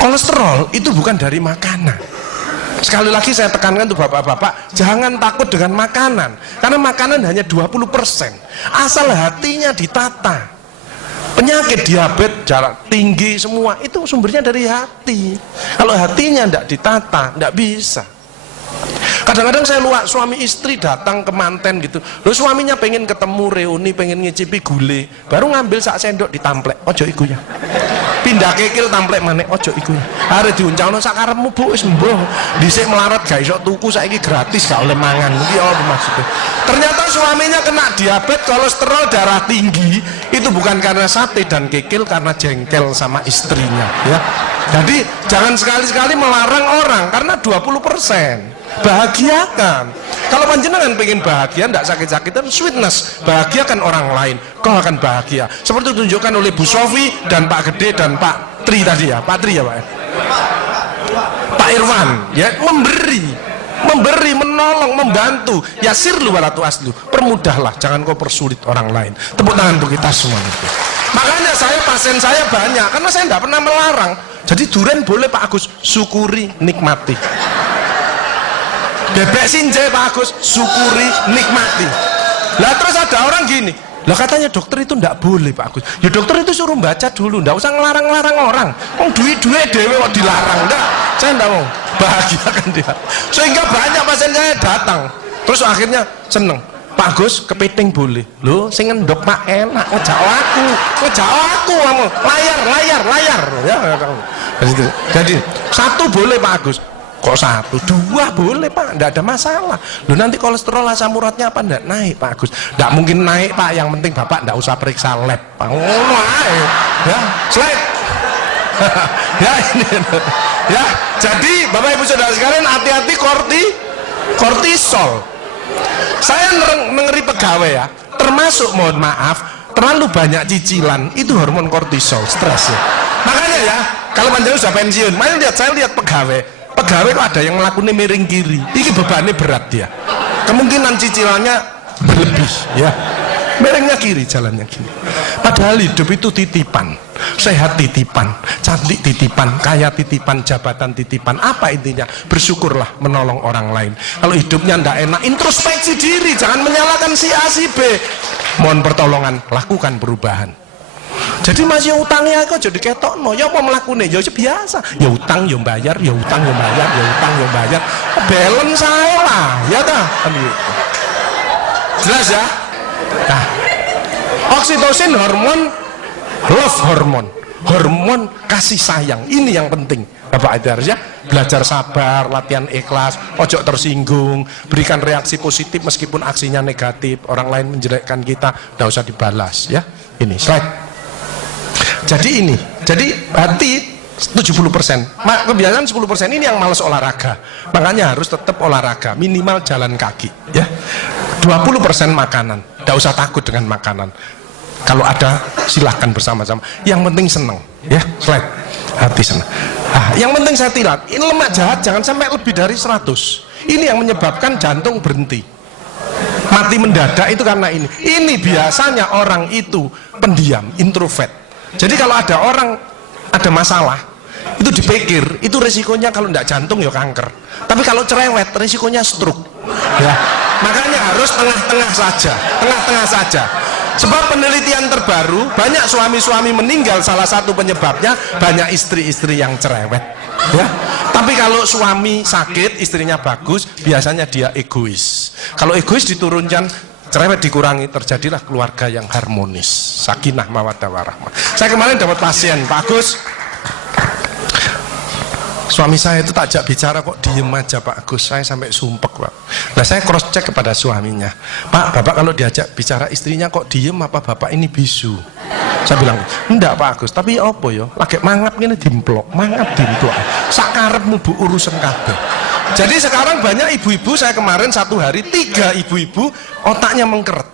Kolesterol itu bukan dari makanan. Sekali lagi saya tekankan tuh bapak-bapak, jangan takut dengan makanan, karena makanan hanya 20%. Asal hatinya ditata. Penyakit diabetes, darah tinggi, semua itu sumbernya dari hati. Kalau hatinya tidak ditata, tidak bisa. Kadang-kadang saya luak suami istri datang ke manten gitu, loh suaminya pengen ketemu reuni, pengen ngicipi gulai, baru ngambil sak sendok ditamplek, ojo iku ya. Pindah kekil tamplek maneh, ojo iku ya. Are diuncalno sak karepmu Bu, wis mbuh. Dhisik melarat gak iso tuku, saiki gratis gak oleh mangan. Iki apa maksudnya? Ternyata suaminya kena diabetes, kolesterol, darah tinggi, itu bukan karena sate dan kekil, karena jengkel sama istrinya ya. Jadi jangan sekali-sekali melarang orang, karena 20%. Bahagiakan. Kalau panjenengan pengen bahagia, tidak sakit-sakitan, sweetness, bahagiakan orang lain, kau akan bahagia. Seperti ditunjukkan oleh Bu Sofi dan Pak Gede dan Pak Tri tadi ya, Pak Tri ya Pak. Pak Irwan ya, memberi, menolong, membantu. Yasirlu wala tu'aslu, permudahlah, jangan kau persulit orang lain. Tepuk tangan untuk kita semua itu. Makanya pasien saya banyak, karena saya tidak pernah melarang. Jadi durian boleh Pak Agus, syukuri, nikmati. Bebek sinjai Pak Agus, syukuri, nikmati. Lah terus ada orang gini, lah katanya dokter itu ndak boleh Pak Agus. Ya dokter itu suruh baca dulu, ndak usah ngelarang-larang orang. Duit-duit dewe kok dilarang, ndak. Saya ndak mau, bahagiakan dia. Sehingga banyak pasien saya datang, terus akhirnya seneng. Pak Agus, kepiting boleh. Loh, sing ngendok Pak enak, ngejak aku kamu. Layar. Ya, jadi satu boleh Pak Agus. Kok satu, dua boleh Pak, tidak ada masalah. Loh nanti kolesterol asam uratnya apa tidak naik Pak Agus? Tidak mungkin naik Pak, yang penting Bapak tidak usah periksa lab Pak. Ya, slide. Ya ini. Ya, jadi Bapak Ibu Saudara sekalian, hati-hati kortisol. Saya mengeri pegawai ya, termasuk mohon maaf, terlalu banyak cicilan, itu hormon kortisol, stres ya. Makanya ya, kalau panjang sudah pensiun, saya lihat pegawai kok ada yang melakukannya miring kiri, ini bebannya berat dia, kemungkinan cicilannya berlebih ya, miringnya kiri, jalannya kiri. Padahal hidup itu titipan, sehat titipan, cantik titipan, kaya titipan, jabatan titipan. Apa intinya? Bersyukurlah, menolong orang lain. Kalau hidupnya ndak enak, introspeksi diri, jangan menyalahkan si A si B, mohon pertolongan, lakukan perubahan. Jadi masih utangnya kok jadi ketok no, ya apa melakukannya, ya biasa, ya utang ya bayar, ya utang ya bayar, ya utang ya bayar, balance saya lah, ya dah, jelas ya. Nah, oksitosin hormon love hormon kasih sayang, ini yang penting Bapak Ibu ya. Belajar sabar, latihan ikhlas, ojo tersinggung, berikan reaksi positif meskipun aksinya negatif, orang lain menjelekkan kita, tidak usah dibalas ya. Ini slide. Jadi hati 70%, kebiasaan 10% ini yang malas olahraga, makanya harus tetap olahraga, minimal jalan kaki ya. 20% makanan, tidak usah takut dengan makanan, kalau ada silahkan bersama-sama, yang penting senang ya. Slide. Hati senang. Yang penting saya tilat, ini lemak jahat jangan sampai lebih dari 100, ini yang menyebabkan jantung berhenti, mati mendadak itu karena ini biasanya orang itu pendiam, introvert. Jadi kalau ada orang ada masalah, itu dipikir, itu resikonya kalau tidak jantung ya kanker, tapi kalau cerewet resikonya stroke ya. Makanya harus tengah-tengah saja. Sebab penelitian terbaru, banyak suami-suami meninggal, salah satu penyebabnya banyak istri-istri yang cerewet ya. Tapi kalau suami sakit, istrinya bagus, biasanya dia egois. Kalau egois diturunkan, cerewet dikurangi, terjadilah keluarga yang harmonis, sakinah mawaddah warahmah. Saya kemarin dapat pasien, Pak Agus, suami saya itu tak ajak bicara kok diem aja Pak Agus, saya sampai sumpek Pak. Nah saya cross check kepada suaminya, Pak, Bapak kalau diajak bicara istrinya kok diem, apa Bapak ini bisu? Saya bilang, enggak Pak Agus, tapi apa ya, lagi mangap ini dimplok, sakarepmu Bu urusan kabeh. Jadi sekarang banyak ibu-ibu, saya kemarin satu hari 3 ibu-ibu otaknya mengkeret,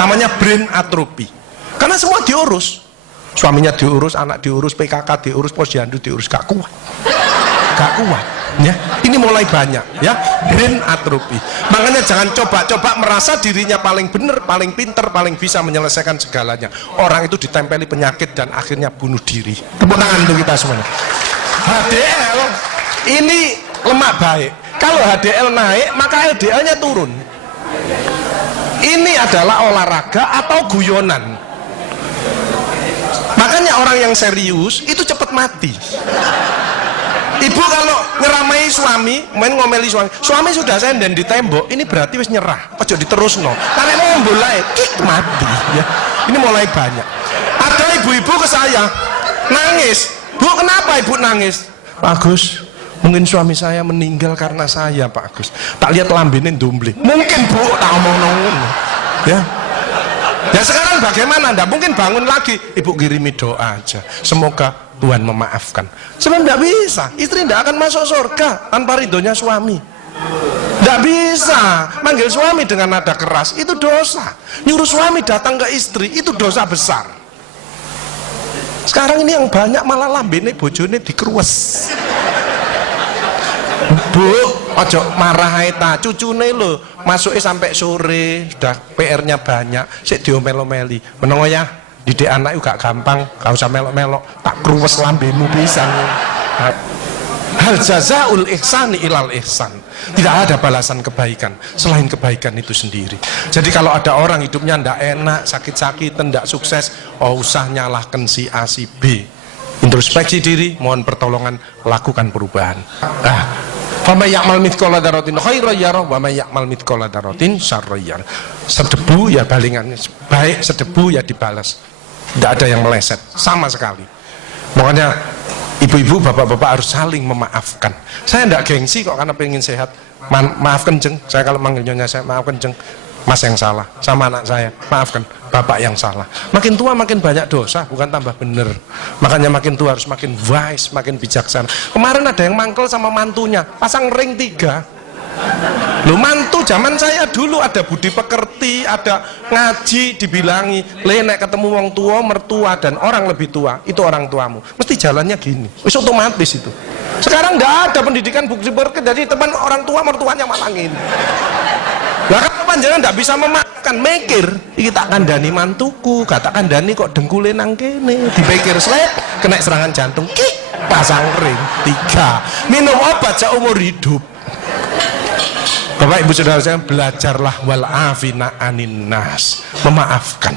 namanya brain atrophy, karena semua diurus, suaminya diurus, anak diurus, PKK diurus, posyandu diurus, gak kuat ya. Ini mulai banyak ya, brain atrophy. Makanya jangan coba-coba merasa dirinya paling benar, paling pinter, paling bisa menyelesaikan segalanya. Orang itu ditempeli penyakit dan akhirnya bunuh diri. Tepuk tangan untuk kita semuanya. HDL ini lemak baik. Kalau HDL naik, maka LDL-nya turun. Ini adalah olahraga atau guyonan. Makanya orang yang serius itu cepat mati. Ibu kalau ngeramai suami, main ngomeli suami sudah senden di tembok, ini berarti wis nyerah. Ojo diterusno. Karena mau mulai kik mati ya. Ini mulai banyak. Ada ibu-ibu ke saya nangis. Bu, kenapa ibu nangis? Pak Agus, mungkin suami saya meninggal karena saya, Pak Agus. Tak lihat lambene ndumbling. Mungkin Bu, tak omong-omong. Ya. Ya sekarang bagaimana? Nggak mungkin bangun lagi. Ibu kirimi doa aja. Semoga Tuhan memaafkan. Sebab nggak bisa. Istri nggak akan masuk surga tanpa ridhonya suami. Nggak bisa. Manggil suami dengan nada keras itu dosa. Nyuruh suami datang ke istri itu dosa besar. Sekarang ini yang banyak malah lambene bojone dikeruwes. Bu, ojo marah ta, cucune lho, masuke sampai sore, sudah PR-nya banyak, sik diomel-omeli. Menengo ya, didik anak juga gampang, gak usah melok-melok, tak kruwes lambemu pisan. Hal jazaul ihsani ilal ihsan. Tidak ada balasan kebaikan selain kebaikan itu sendiri. Jadi kalau ada orang hidupnya ndak enak, sakit-sakitan, ndak sukses, oh usah nyalahkan si A si B. Introspeksi diri, mohon pertolongan, lakukan perubahan. Faman ya'mal mithqala dzarratin khairan yarah wa may ya'mal mithqala dzarratin syarran yarah. Sedebu ya balingannya, baik sedebu ya dibalas. Tidak ada yang meleset sama sekali. Makanya ibu-ibu, bapak-bapak harus saling memaafkan. Saya tidak gengsi kok karena pengen sehat. Maafkan jeng, saya kalau manggil nyonya saya maafkan jeng. Mas yang salah, sama anak saya maafkan, bapak yang salah. Makin tua makin banyak dosa, bukan tambah bener. Makanya makin tua harus makin wise, makin bijaksana. Kemarin ada yang mangkel sama mantunya, pasang ring 3. Loh, mantu zaman saya dulu ada budi pekerti, ada ngaji, dibilangi nek ketemu wong tua, mertua dan orang lebih tua, itu orang tuamu, mesti jalannya gini, wis otomatis itu. Sekarang nggak ada pendidikan budi pekerti, jadi teman orang tua mertuanya malah ngene. Lah kan panjenengan ndak bisa memaafkan, mikir iki tak kandhani mantuku, gak tak kandhani kok dengkule nang kene, dipikir slek kena serangan jantung, kik pasang ring 3, minum obat seumur hidup. Bapak Ibu Saudara saya, belajarlah wal afina anin nas, memaafkan.